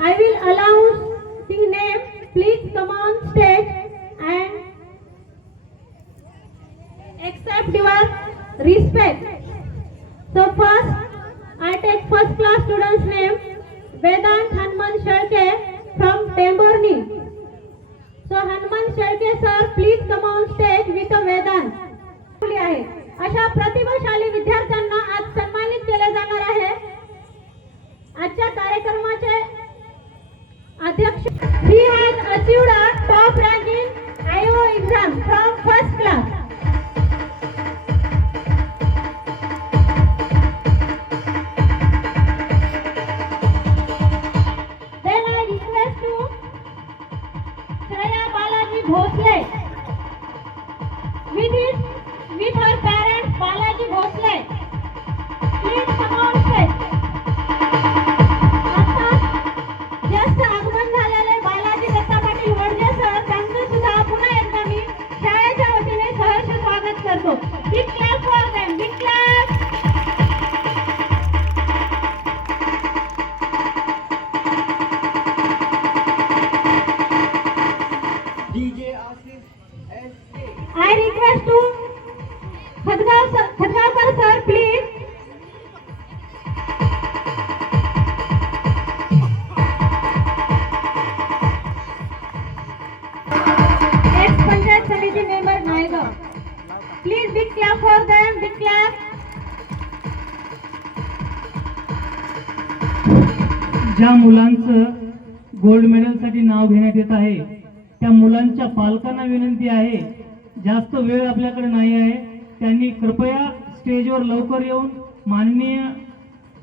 I will announce the name. Please come on stage and accept your respect. So first, I take first class student's name, Vedant Hanuman Shalke from Temborni. So Hanuman Shalke sir, please come on stage with a Vedant. अशा प्रतिभाशाली विद्यार्थ्यांना आज सन्मानित केले जाणार आहे. आजच्या कार्यक्रमाचे अध्यक्ष. He has achieved a top rank in IO exam from first class. Then I request to Shreya Balaji Bhosle with her parents Balaji Bhosle. Please come on stage. आता जास्त आगमन झालेले बालाजी दत्ता पाटील वडजे सर, त्यांचं सुद्धा पुन्हा एकदा मी शाळेच्या वतीने सहर्ष स्वागत करतो. Big clap for them. Big clap. DJ Asif SK. I request to Khadgaonkar sir, please. Ex-Panchayat Samiti member Naigaon. Please big clap for them. Big clap. ज्या मुलांचं गोल्ड मेडलसाठी नाव घेण्यात येत आहे त्या मुलांच्या पालकांना विनंती आहे, जास्त वेळ आपल्याकडे नाही आहे, त्यांनी कृपया स्टेजवर लवकर येऊन माननीय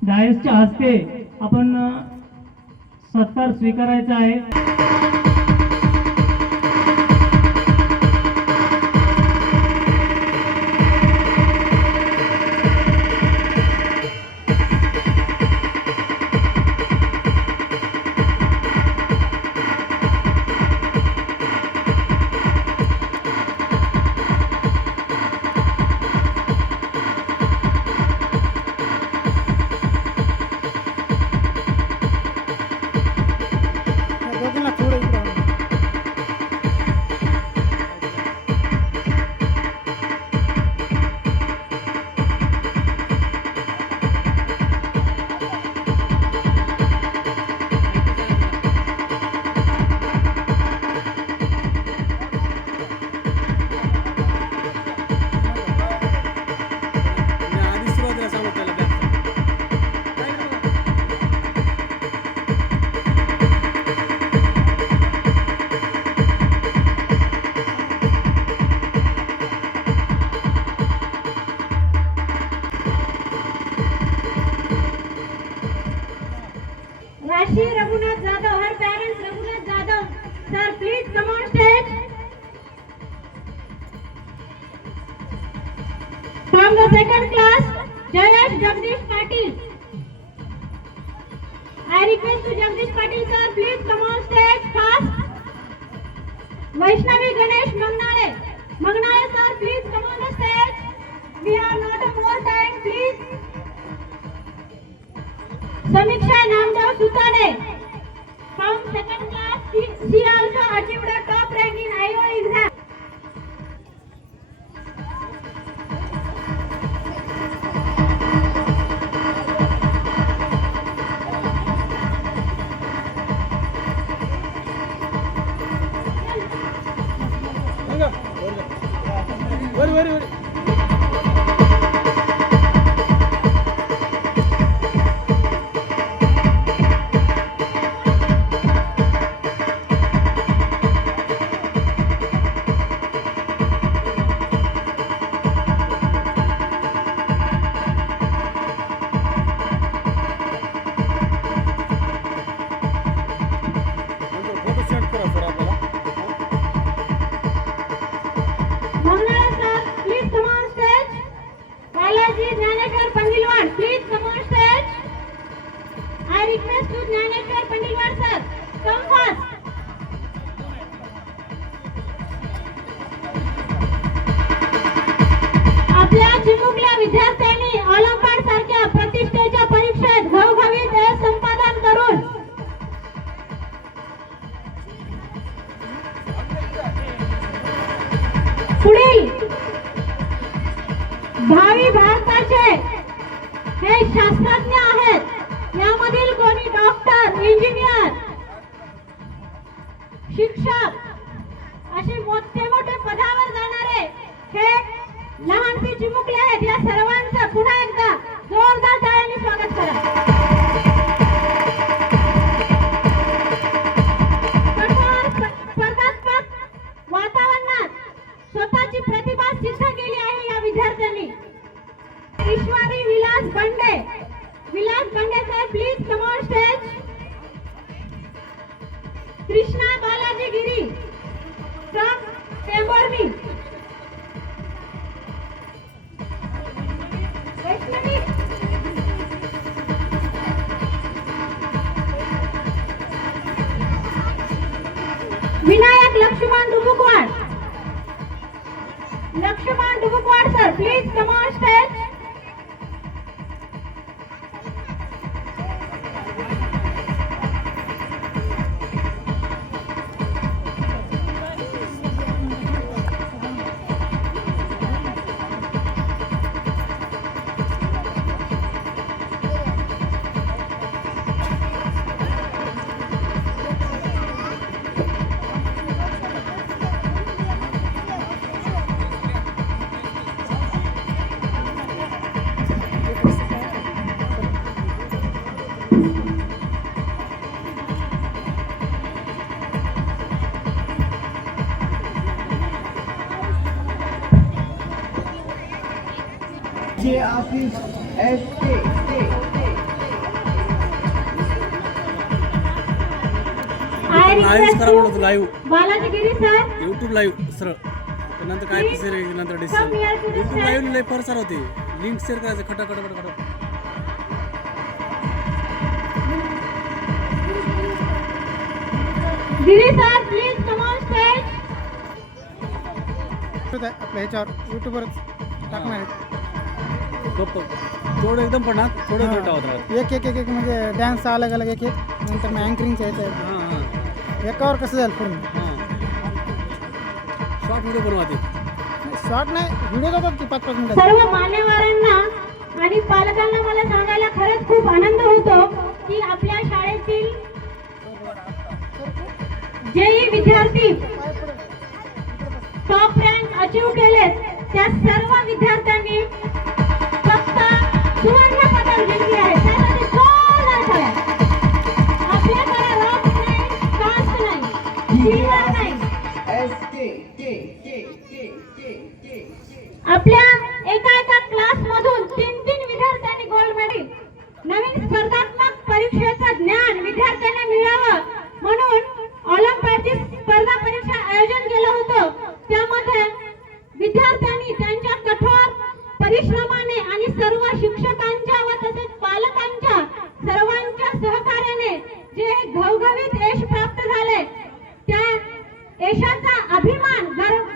डायसच्या हस्ते आपण सत्कार स्वीकारायचा आहे. Rashi Raghunath Jadhav, her parents Raghunath Jadhav. Sir, please come on stage. From the second class, Jayesh Jagdish Patil. I request to Jagdish Patil sir, please come on stage fast. Vaishnavi Ganesh Magnale. Magnale sir, please come on the stage. We have not a more time, please. Samiksha Namdev Sutane from second class. She also achieved a top rank in IO exam. Very. हे शास्त्रज्ञ आहेत. यामधील कोणी doctor, engineer, शिक्षक असे मोठे मोठे पदावर जाणारे हे लहानसे चिमुकले आहेत. या सर्वांचं पुन्हा एकदा जोरदार टाळ्यांनी स्वागत करा. कठोर स्पर्धात्मक वातावरणात स्वतःची प्रतिभा सिद्ध केली आहे या विद्यार्थ्यांनी. ईश्वरी विलास बंडे, विलास बंडे साहेब please come on stage. Krishna Balaji Giri from Tembhurni. Vaishnavi Vinayak Laxman Dubukwad, Laxman Dubukwad sir please come on stage. DJ Asif SK. Live करा म्हणतो live Balaji Giri sir YouTube live सरळ नंतर काय पिसेल नंतर डिस्कस यूट्यूब लाईव्ह लय फार सर होते लिंक शेअर करायचं खटाखट. Giri sir please come on stage. आपल्या ह्याच्यावर युट्यूबवरच टाकणार आहेत. गप्प थोडं एकदम पण ना थोडं होत राहत. एक एक एक एक म्हणजे डान्स अलग अलग एक एक नंतर मग अँकरिंगचं यायचं हां हां एकावर कसं जाईल पूर्ण. हां शॉर्ट व्हिडिओ बनवाते. शॉर्ट नाही व्हिडिओ जातात की 5-5 मिनिटं. सर्व मान्यवरांना आणि पालकांना मला सांगायला खरंच खूप आनंद होतो की आपल्या शाळेतील जेही विद्यार्थी टॉप रँक अचीव केलेत त्या सर्व विद्यार्थ्यांनी फक्त सुवर्ण पदक जिंकले आहे. त्यासाठी जोरदार टाळ्या. आपल्याकडे रॉक नाही, कास्ट नाही, सिल्वर नाही. आपल्या एका क्लास मधून 3 विद्यार्थ्यांनी गोल्ड मेडल. नवीन स्पर्धात्मक परीक्षेचं ज्ञान विद्यार्थ्यांना मिळावं म्हणून ऑलिम्पियाडची स्पर्धा परीक्षा आयोजन केलं होतं. त्यामध्ये विद्यार्थ्यांनी त्यांच्या कठोर परिश्रमाने आणि सर्व शिक्षकांच्या व तसेच पालकांच्या सर्वांच्या सहकार्याने जे घवघवीत यश प्राप्त झाले त्या यशाचा अभिमान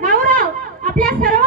गौरव आपल्या सर्व